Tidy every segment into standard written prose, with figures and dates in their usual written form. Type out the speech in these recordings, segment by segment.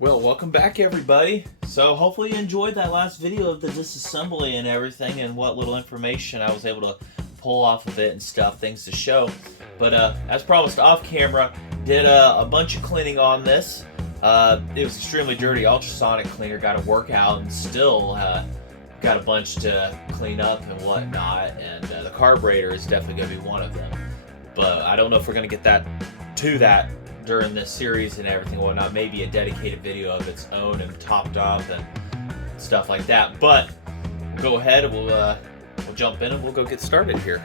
Well, welcome back everybody. So hopefully you enjoyed that last video of the disassembly and everything and what little information I was able to pull off of it and stuff, things to show. But as promised off camera, did a bunch of cleaning on this. It was extremely dirty. Ultrasonic cleaner got to work out and still got a bunch to clean up and whatnot. And the carburetor is definitely going to be one of them. But I don't know if we're going to get that during this series and everything and whatnot. Maybe a dedicated video of its own and topped off and stuff like that. But go ahead and we'll jump in and we'll go get started here.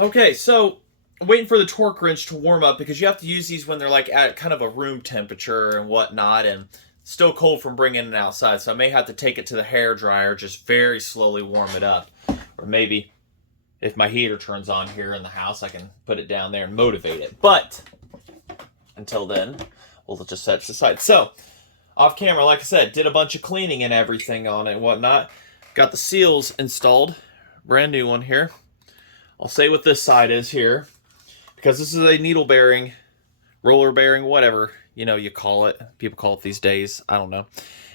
Okay, so I'm waiting for the torque wrench to warm up because you have to use these when they're like at kind of a room temperature and whatnot, and still cold from bringing it outside. So I may have to take it to the hair dryer, just very slowly warm it up. Or maybe if my heater turns on here in the house, I can put it down there and motivate it. But until then, we'll just set it aside. So off camera, like I said, did a bunch of cleaning and everything on it and whatnot. Got the seals installed, brand new one here. I'll say what this side is here, because this is a needle bearing, roller bearing, whatever, you call it. People call it these days. I don't know.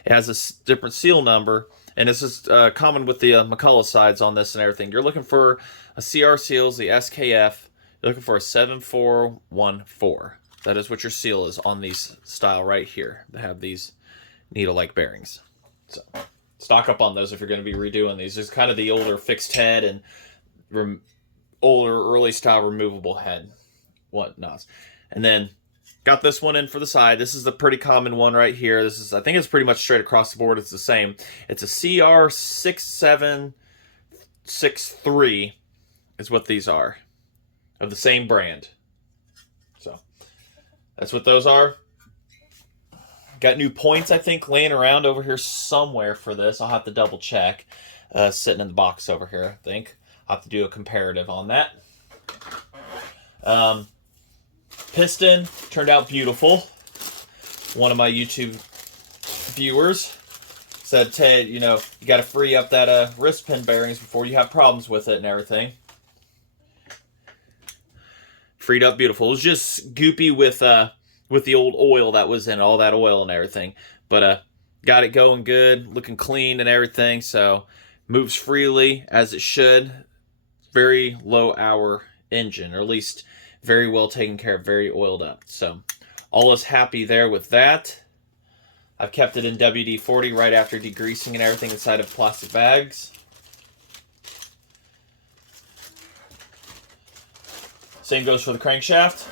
It has a different seal number, and this is common with the McCulloch sides on this and everything. You're looking for a CR seals, the SKF. You're looking for a 7414. That is what your seal is on these style right here. They have these needle-like bearings. So stock up on those if you're going to be redoing these. There's kind of the older fixed head and older early style removable head whatnots. And then got this one in for the side. This is the pretty common one right here. This is, I think it's pretty much straight across the board. It's the same. It's a CR6763 is what these are, of the same brand. So that's what those are. Got new points, I think, laying around over here somewhere for this. I'll have to double check. Sitting in the box over here, I think. I'll have to do a comparative on that. Piston turned out beautiful. One of my YouTube viewers said, Ted, you got to free up that wrist pin bearings before you have problems with it and everything. Freed up beautiful. It was just goopy with the old oil that was in all that oil and everything. But got it going good, looking clean and everything. So moves freely as it should. Very low hour engine, or at least very well taken care of, very oiled up. So all is happy there with that. I've kept it in WD-40 right after degreasing and everything inside of plastic bags. Same goes for the crankshaft.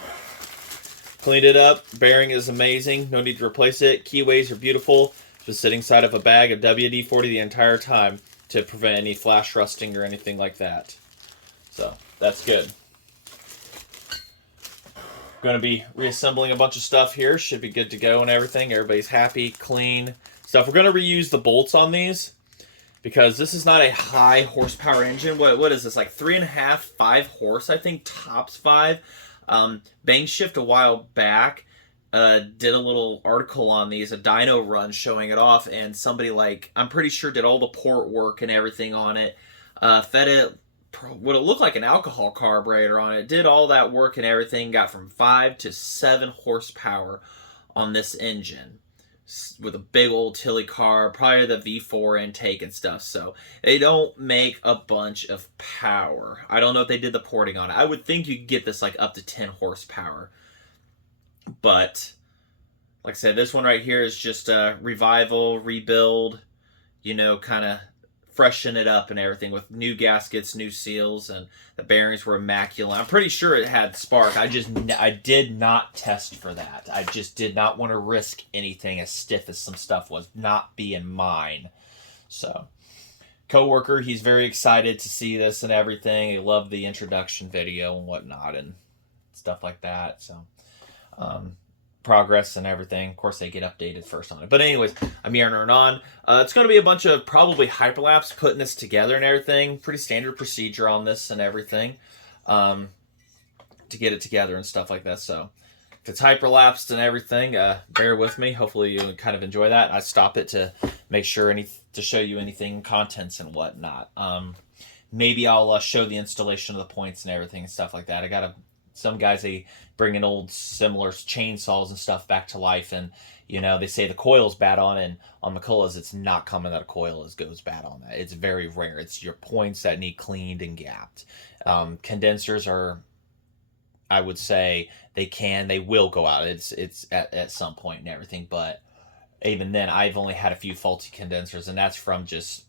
Cleaned it up. Bearing is amazing. No need to replace it. Keyways are beautiful. Just sitting inside of a bag of WD-40 the entire time to prevent any flash rusting or anything like that. So that's good. Going to be reassembling a bunch of stuff here. Should be good to go and everything. Everybody's happy, clean stuff. We're going to reuse the bolts on these because this is not a high horsepower engine. What is this? Like 3.5, 5 horse, I think, tops 5. Bang Shift a while back did a little article on these, a dyno run showing it off, and somebody I'm pretty sure did all the port work and everything on it. Fed it what it looked like an alcohol carburetor on it, did all that work and everything, got from 5 to 7 horsepower on this engine with a big old Tilly carb, probably the V4 intake and stuff. So they don't make a bunch of power. I don't know if they did the porting on it. I would think you could get this up to 10 horsepower. But like I said, this one right here is just a revival, rebuild, kind of freshen it up and everything with new gaskets, new seals, and the bearings were immaculate. I'm pretty sure it had spark. I did not test for that. I just did not want to risk anything as stiff as some stuff was, not being mine. So, coworker, he's very excited to see this and everything. He loved the introduction video and whatnot and stuff like that. So, progress and everything. Of course, they get updated first on it. But anyways, I'm yammering on. It's going to be a bunch of probably hyperlapse putting this together and everything. Pretty standard procedure on this and everything. to get it together and stuff like that. So if it's hyperlapsed and everything, bear with me. Hopefully you kind of enjoy that. I stop it to make sure to show you anything, contents and whatnot. Maybe I'll show the installation of the points and everything and stuff like that. I got some guys, they bring in old similar chainsaws and stuff back to life, and they say the coil's bad on it, and on McCulloch's it's not common that a coil goes bad on that. It's very rare. It's your points that need cleaned and gapped. Condensers are, I would say, they will go out. It's at some point and everything, but even then, I've only had a few faulty condensers, and that's from just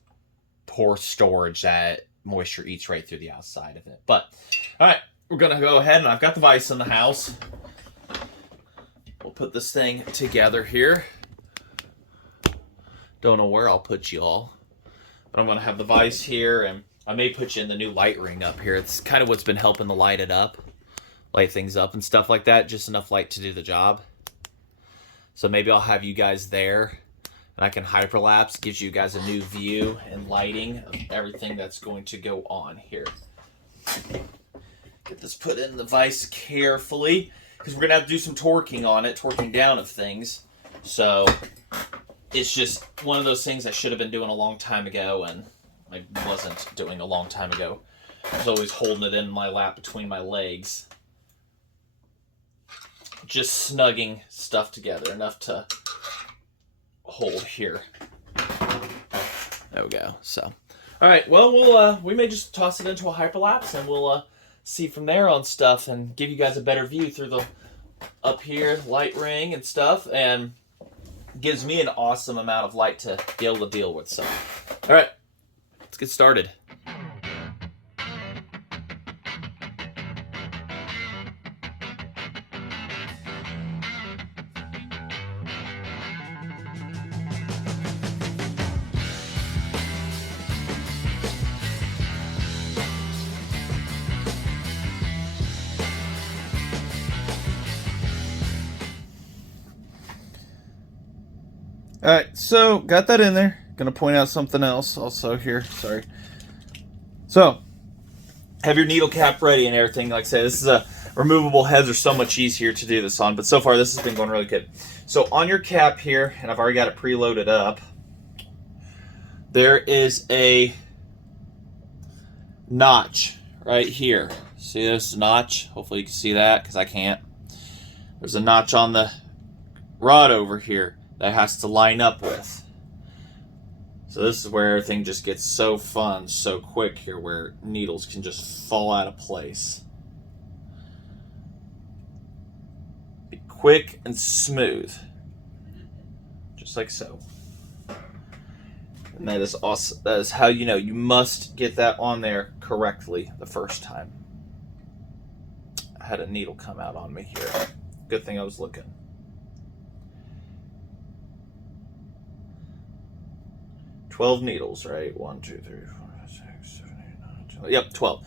poor storage that moisture eats right through the outside of it. But all right, we're gonna go ahead, and I've got the vise in the house. We'll put this thing together here. Don't know where I'll put you all, but I'm gonna have the vise here, and I may put you in the new light ring up here. It's kind of what's been helping to light things up and stuff like that. Just enough light to do the job. So maybe I'll have you guys there, and I can hyperlapse, gives you guys a new view and lighting of everything that's going to go on here. Get this put in the vise carefully, because we're going to have to do some torquing on it, torquing down of things. So it's just one of those things I should have been doing a long time ago, and I wasn't doing a long time ago. I was always holding it in my lap between my legs. Just snugging stuff together enough to hold here. There we go. So, all right. Well, we may just toss it into a hyperlapse, and we'll see from there on stuff, and give you guys a better view through the up here light ring and stuff, and gives me an awesome amount of light to be able to deal with. So, all right, let's get started. Alright, so got that in there. Gonna point out something else also here. Sorry. So, have your needle cap ready and everything. Like I said, this is a removable heads are so much easier to do this on, but so far this has been going really good. So on your cap here, and I've already got it preloaded up, there is a notch right here. See this notch? Hopefully you can see that, because I can't. There's a notch on the rod over here that has to line up with. So this is where everything just gets so fun so quick here, where needles can just fall out of place. Be quick and smooth, just like so. And that is awesome. That is how you know you must get that on there correctly the first time. I had a needle come out on me here. Good thing I was looking. $12 needles, right? 1, 2, 3, 4, 5, 6, 7, 8, 9, 10. Yep, 12.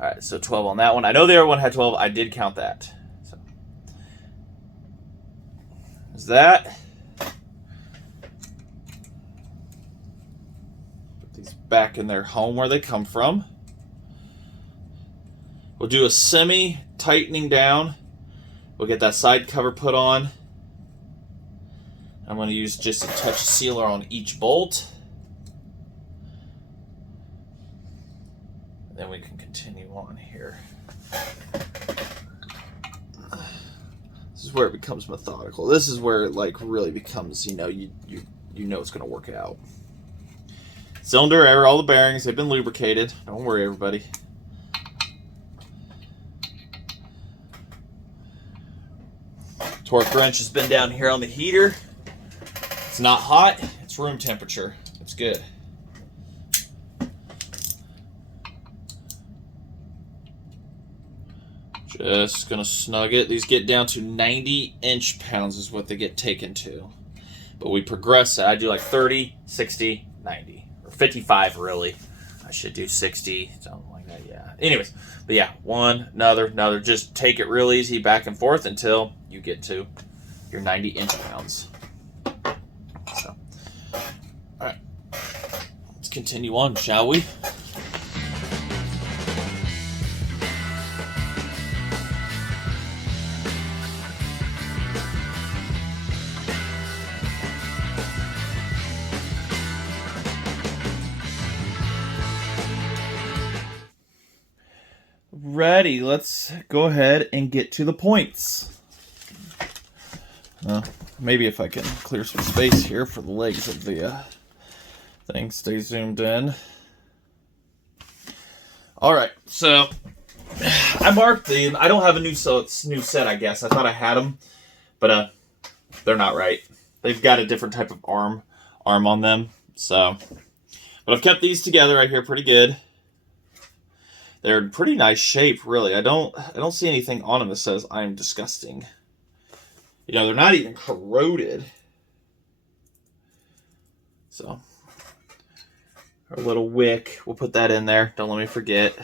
All right, so 12 on that one. I know the other one had 12. I did count that. So, is that? Put these back in their home where they come from. We'll do a semi tightening down. We'll get that side cover put on. I'm going to use just a touch sealer on each bolt. Then we can continue on here. This is where it becomes methodical. This is where it like really becomes, you know it's going to work out. Cylinder, all the bearings, they've been lubricated. Don't worry, everybody. Torque wrench has been down here on the heater. It's not hot, it's room temperature. It's good. Just gonna snug it. These get down to 90 inch-pounds is what they get taken to. But we progress it. I do like 30, 60, 90. Or 55 really. I should do 60, something like that, yeah. Anyways, but yeah, one, another. Just take it real easy back and forth until you get to your 90 inch-pounds. So, alright. Let's continue on, shall we? ready. Let's go ahead and get to the points. Maybe if I can clear some space here for the legs of the thing, stay zoomed in. All right, so I marked the. I don't have a new set. I guess I thought I had them, but they're not right. They've got a different type of arm on them. So, but I've kept these together right here pretty good. They're in pretty nice shape, really. I don't see anything on them that says I'm disgusting. You know, they're not even corroded. So, our little wick, we'll put that in there. Don't let me forget.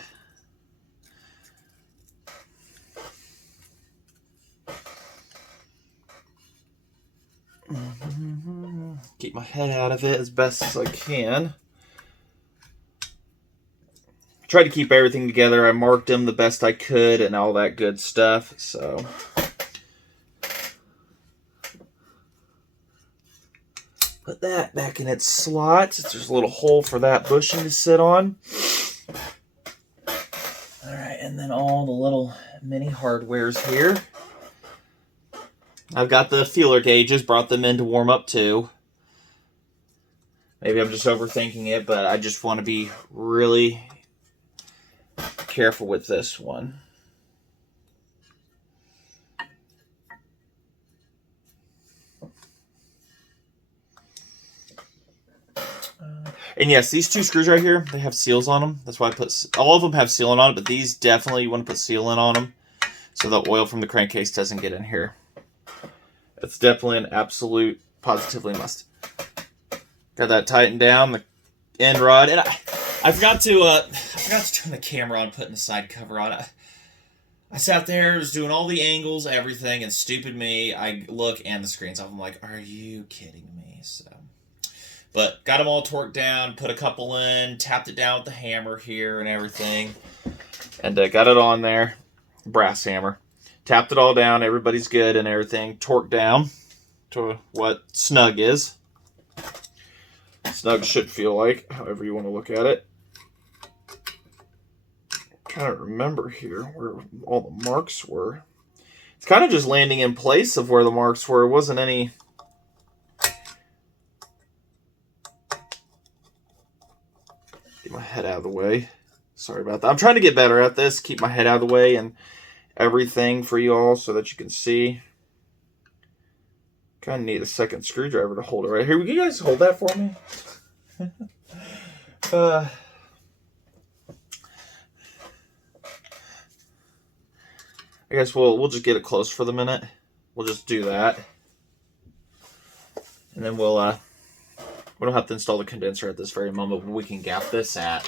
Keep my head out of it as best as I can. Tried to keep everything together. I marked them the best I could and all that good stuff. So put that back in its slot. There's a little hole for that bushing to sit on. All right, and then all the little mini hardwares here. I've got the feeler gauges, brought them in to warm up too. Maybe I'm just overthinking it, but I just want to be really careful with this one. And yes, these two screws right here, they have seals on them. That's why I put, all of them have sealant on it, but these definitely you want to put sealant on them so the oil from the crankcase doesn't get in here. It's definitely an absolute, positively must. Got that tightened down, the end rod, and I forgot to turn the camera on, putting the side cover on. I sat there, was doing all the angles, everything, and stupid me, I look and the screen's off. I'm like, are you kidding me? So, but got them all torqued down, put a couple in, tapped it down with the hammer here and everything, and got it on there, brass hammer. Tapped it all down, everybody's good and everything. Torqued down to what snug is. Snug should feel like, however you want to look at it. I'm trying to remember here where all the marks were. It's kind of just landing in place of where the marks were. It wasn't any... Get my head out of the way. Sorry about that. I'm trying to get better at this. Keep my head out of the way and everything for you all so that you can see. Kind of need a second screwdriver to hold it right here. Will you guys hold that for me? I guess we'll just get it close for the minute. We'll just do that. And then we don't have to install the condenser at this very moment. We can gap this at,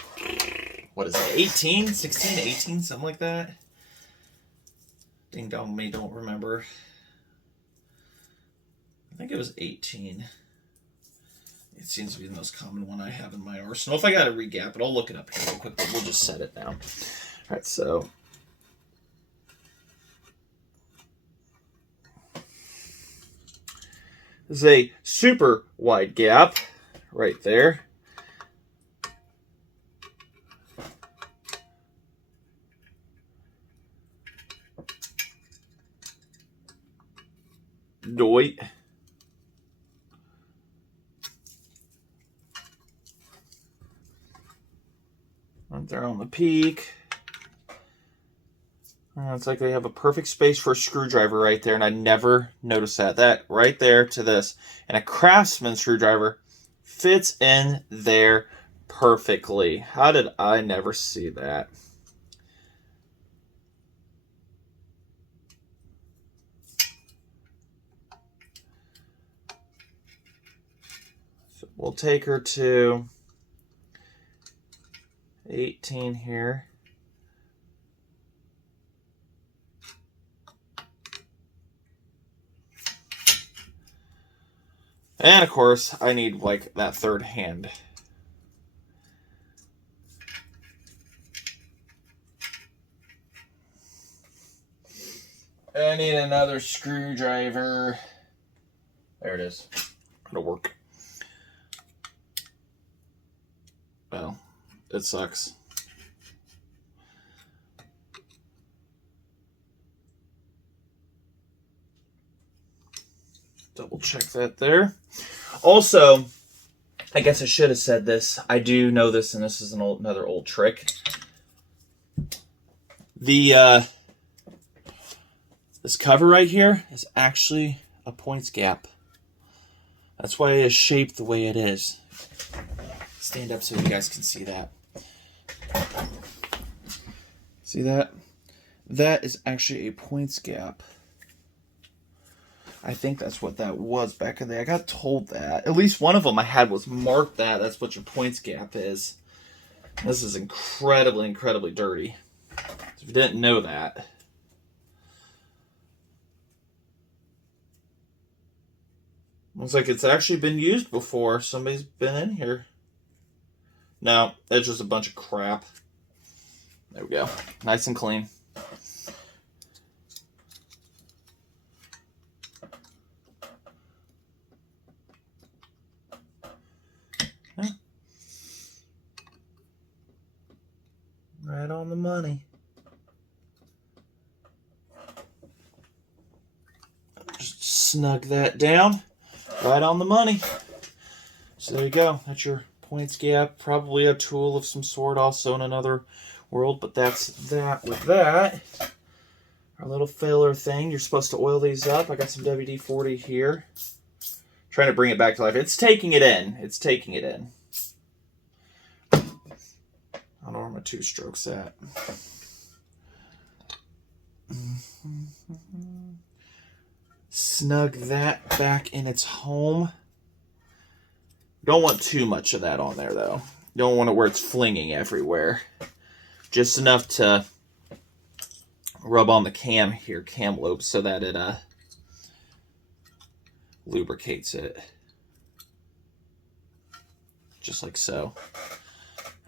what is it, 18? 16, 18, something like that. Ding dong me, don't remember. I think it was 18. It seems to be the most common one I have in my arsenal. If I got to re-gap it, I'll look it up here real quick, but we'll just set it down. All right, so this is a super wide gap right there. Doit. Right there on the peak. It's like they have a perfect space for a screwdriver right there, and I never noticed that. That right there to this. And a Craftsman screwdriver fits in there perfectly. How did I never see that? So we'll take her to 18 here. And of course, I need like that third hand. I need another screwdriver. There it is. It'll work. Well, it sucks. double check that there. Also, I guess I should have said this. I do know this, and this is another old trick. The this cover right here is actually a points gap. That's why it is shaped the way it is. Stand up so you guys can see that. See that? That is actually a points gap. I think that's what that was back in the day. I got told that. At least one of them I had was marked that. That's what your points gap is. This is incredibly, incredibly dirty. If you didn't know that. Looks like it's actually been used before. Somebody's been in here. No, it's just a bunch of crap. There we go. Nice and clean. Right on the money. Just snug that down. Right on the money. So there you go. That's your points gap. Probably a tool of some sort also in another world, but that's that with that. Our little filler thing. You're supposed to oil these up. I got some WD-40 here. Trying to bring it back to life. It's taking it in. It's taking it in. I don't know where my 2 strokes at. Snug that back in its home. Don't want too much of that on there, though. Don't want it where it's flinging everywhere. Just enough to rub on the cam here, cam lobe, so that it lubricates it. Just like so.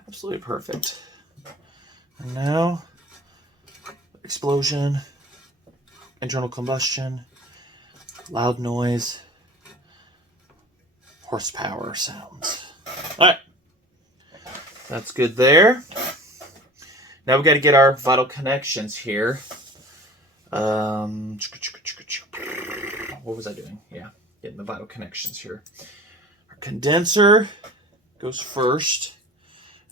Absolutely perfect. And now, explosion, internal combustion, loud noise, horsepower sounds. All right, that's good there. Now we got to get our vital connections here. What was I doing? Yeah, getting the vital connections here. Our condenser goes first,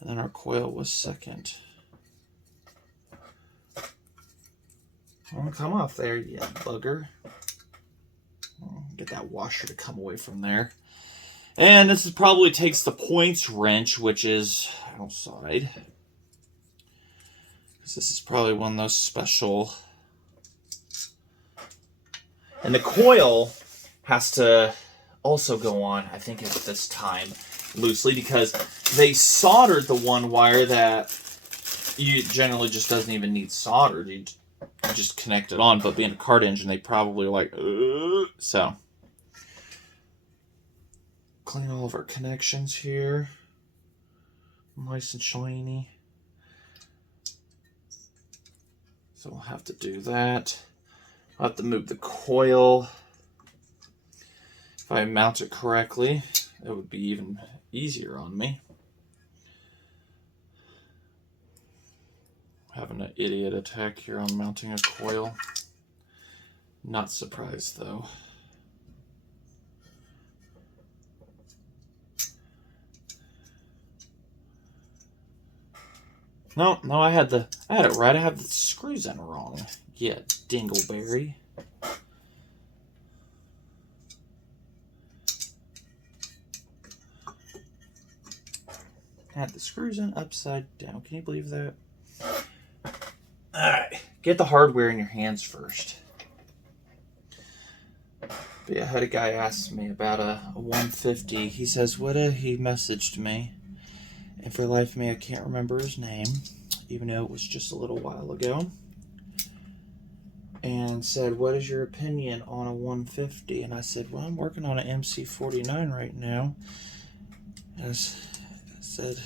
and then our coil was second. Oh, come off there, you bugger. Get that washer to come away from there. And this is probably takes the points wrench, which is outside. Because this is probably one of those special. And the coil has to also go on, I think, at this time, loosely, because they soldered the one wire that you generally just doesn't even need soldered. You just connect it on, but being a kart engine, they probably are like, so. Clean all of our connections here. Nice and shiny. So we'll have to do that. I'll have to move the coil. If I mount it correctly, it would be even easier on me. Having an idiot attack here on mounting a coil. Not surprised though. No, I had it right. I had the screws in wrong. Yeah, dingleberry. I had the screws in upside down. Can you believe that? Alright, get the hardware in your hands first. But yeah, I had a guy ask me about a 150. He says, he messaged me. And for the life of me, I can't remember his name, even though it was just a little while ago. And said, what is your opinion on a 150? And I said, well, I'm working on an MC49 right now. And I said,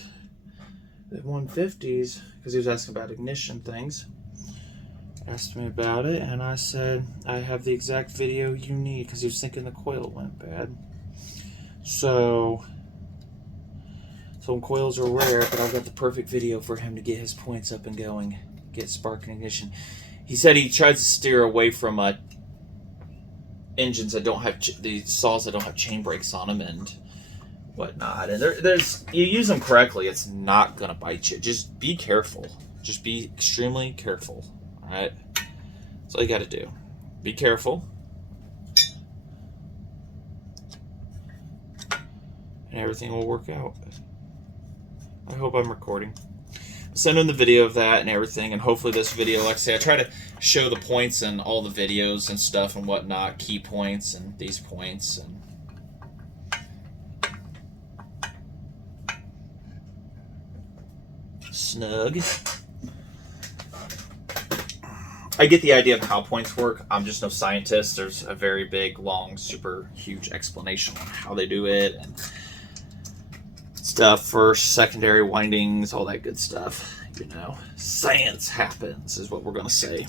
the 150s, because he was asking about ignition things, asked me about it, and I said, I have the exact video you need, because he was thinking the coil went bad. So coils are rare, but I've got the perfect video for him to get his points up and going, get spark and ignition. He said he tries to steer away from engines that don't have these saws that don't have chain brakes on them and whatnot. And there's you use them correctly, it's not gonna bite you. Just be careful. Just be extremely careful. All right, that's all you got to do. Be careful, and everything will work out. I hope I'm recording. Send in the video of that and everything, and hopefully this video, like I say, I try to show the points in all the videos and stuff and whatnot, key points and these points. And snug. I get the idea of how points work. I'm just no scientist. There's a very big, long, super huge explanation on how they do it and stuff, first, secondary windings, all that good stuff. You know, science happens is what we're going to say.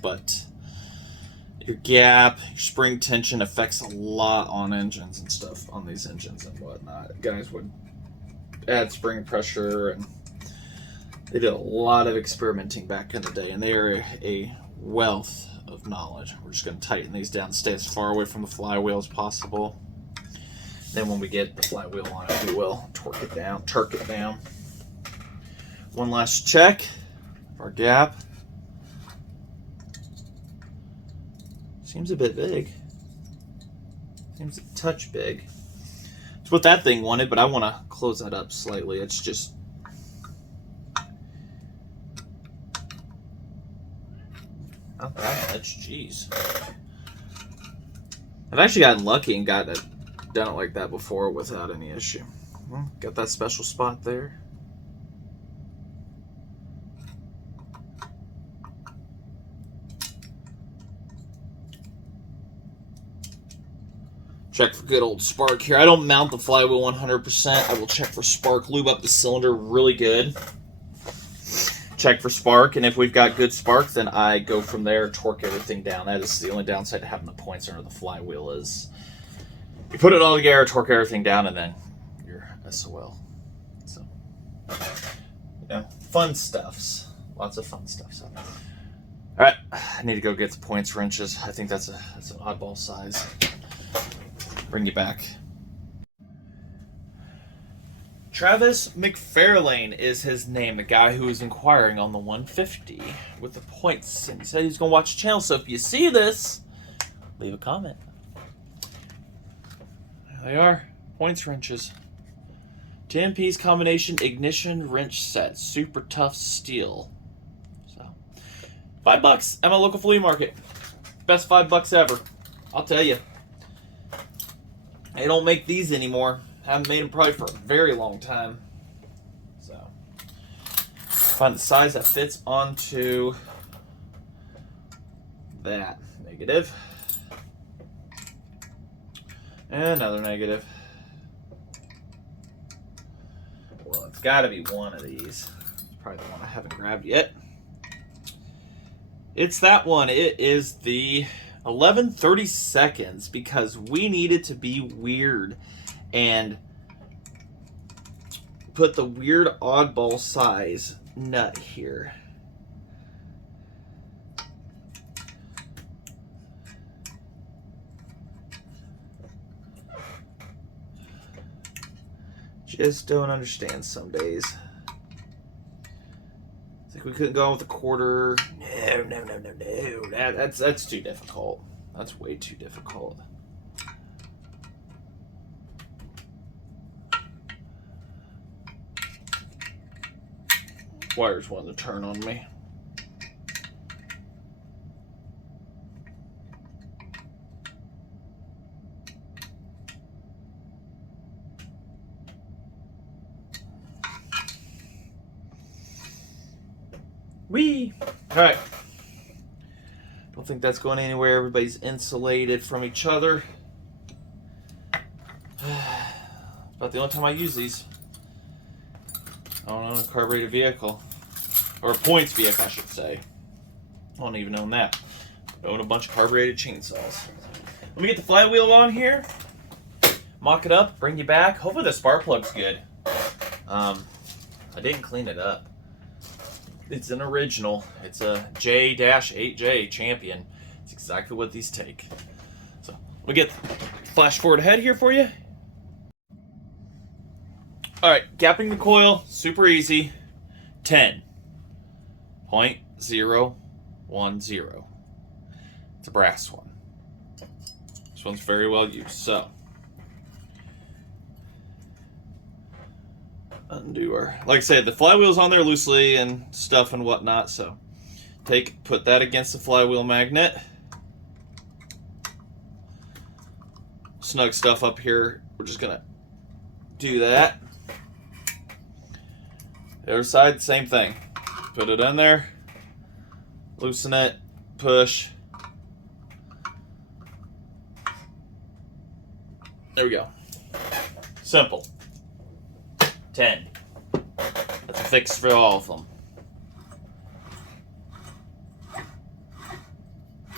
But your gap, your spring tension affects a lot on engines and stuff, on these engines and whatnot. Guys would add spring pressure, and they did a lot of experimenting back in the day, and they are a wealth of knowledge. We're just going to tighten these down, stay as far away from the flywheel as possible. Then when we get the flywheel on it, we will torque it down. One last check of our gap. Seems a bit big. Seems a touch big. It's what that thing wanted, but I want to close that up slightly. It's just not that much, jeez. I've actually gotten lucky and done it like that before without any issue. Well, got that special spot there. Check for good old spark here. I don't mount the flywheel 100%. I will check for spark, lube up the cylinder really good. Check for spark, and if we've got good spark, then I go from there, torque everything down. That is the only downside to having the points under the flywheel is you put it all together, torque everything down, and then you're SOL. So, you know, fun stuffs. Lots of fun stuff. So, all right, I need to go get the points wrenches. I think that's an oddball size. Bring you back. Travis McFarlane is his name, the guy who is inquiring on the 150 with the points. And he said he's going to watch the channel, so if you see this, leave a comment. There they are, points wrenches. 10-piece combination ignition wrench set, super tough steel. So, $5 at my local flea market. Best $5 ever, I'll tell you. They don't make these anymore. Haven't made them probably for a very long time. So, find the size that fits onto that negative. And another negative. Well, it's got to be one of these. It's probably the one I haven't grabbed yet. It's that one. It is the 11/32 because we needed to be weird and put the weird oddball size nut here. Just don't understand some days. It's like we couldn't go on with a quarter. No. That's too difficult. That's way too difficult. Wires wanting to turn on me. Whee! Alright. Don't think that's going anywhere. Everybody's insulated from each other. About the only time I use these. I don't own a carbureted vehicle. Or a points vehicle, I should say. I don't even own that. I own a bunch of carbureted chainsaws. Let me get the flywheel on here. Mock it up, bring you back. Hopefully the spark plug's good. I didn't clean it up. It's an original. It's a J-8J Champion. It's exactly what these take. So We get flash forward ahead here for you. All right, gapping the coil, super easy. 10.010. It's a brass one. This one's very well used. So undo our, like I said, the flywheel's on there loosely and stuff and whatnot. So put that against the flywheel magnet. Snug stuff up here. We're just gonna do that. The other side, same thing. Put it in there, loosen it, push. There we go. Simple. 10. That's a fix for all of them.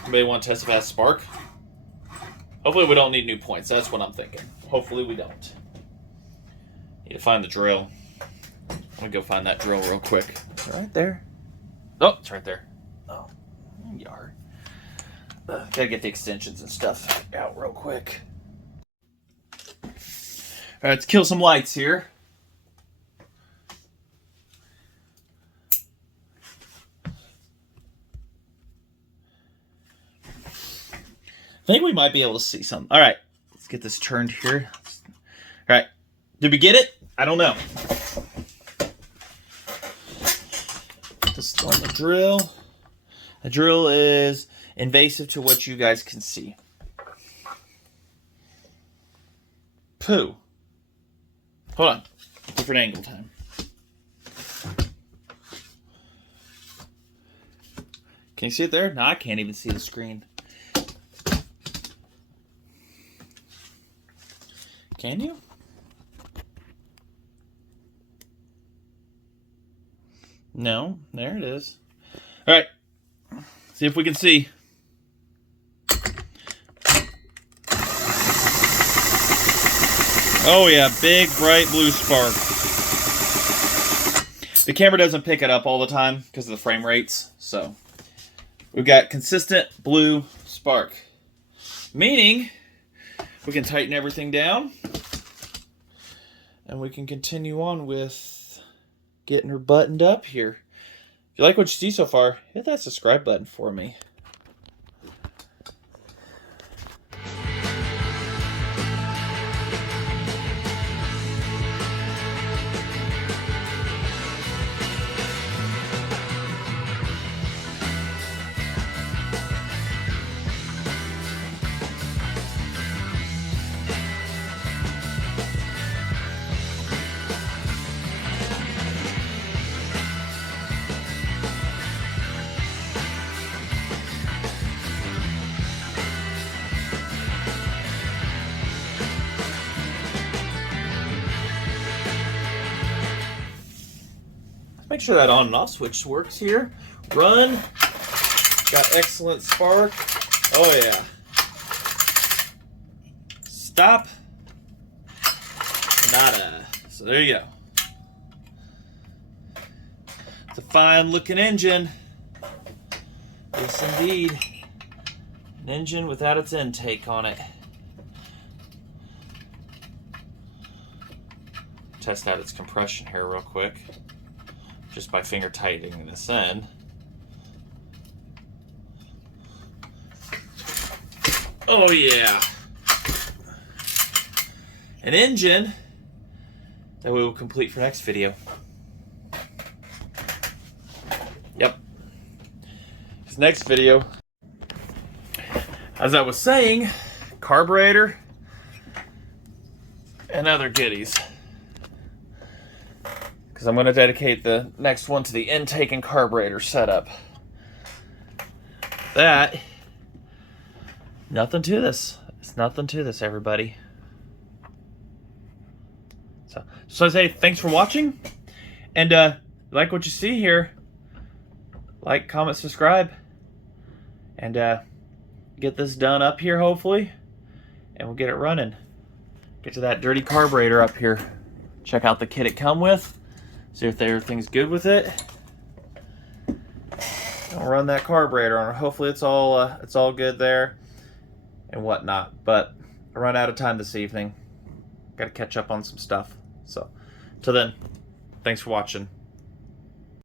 Anybody want to test if it has spark? Hopefully we don't need new points. That's what I'm thinking. Hopefully we don't. Need to find the drill. I'm going to go find that drill real quick. It's right there. Oh, it's right there. Oh, you are. Gotta get the extensions and stuff out real quick. All right, let's kill some lights here. I think we might be able to see some. All right, let's get this turned here. All right, did we get it? I don't know. Just on the drill. The drill is invasive to what you guys can see. Poo. Hold on. Different angle time. Can you see it there? No, I can't even see the screen. Can you? No, there it is. All right, see if we can see. Oh yeah, big bright blue spark. The camera doesn't pick it up all the time because of the frame rates, so we've got consistent blue spark, meaning we can tighten everything down and we can continue on with getting her buttoned up here. If you like what you see so far, hit that subscribe button for me. Make sure that on and off switch works here. Run. Got excellent spark. Oh yeah. Stop. Nada. So there you go. It's a fine looking engine. Yes indeed. An engine without its intake on it. Test out its compression here real quick. Just by finger tightening this in. Oh yeah. An engine that we will complete for next video. Yep. This next video, as I was saying, carburetor and other goodies. Because I'm going to dedicate the next one to the intake and carburetor setup. That, nothing to this. It's nothing to this, everybody. So I say thanks for watching. And like what you see here, like, comment, subscribe. And get this done up here, hopefully. And we'll get it running. Get to that dirty carburetor up here. Check out the kit it come with. See if everything's good with it. I'll run that carburetor on it. Hopefully it's all good there. and whatnot. But I run out of time this evening. Got to catch up on some stuff. So, till then, thanks for watching.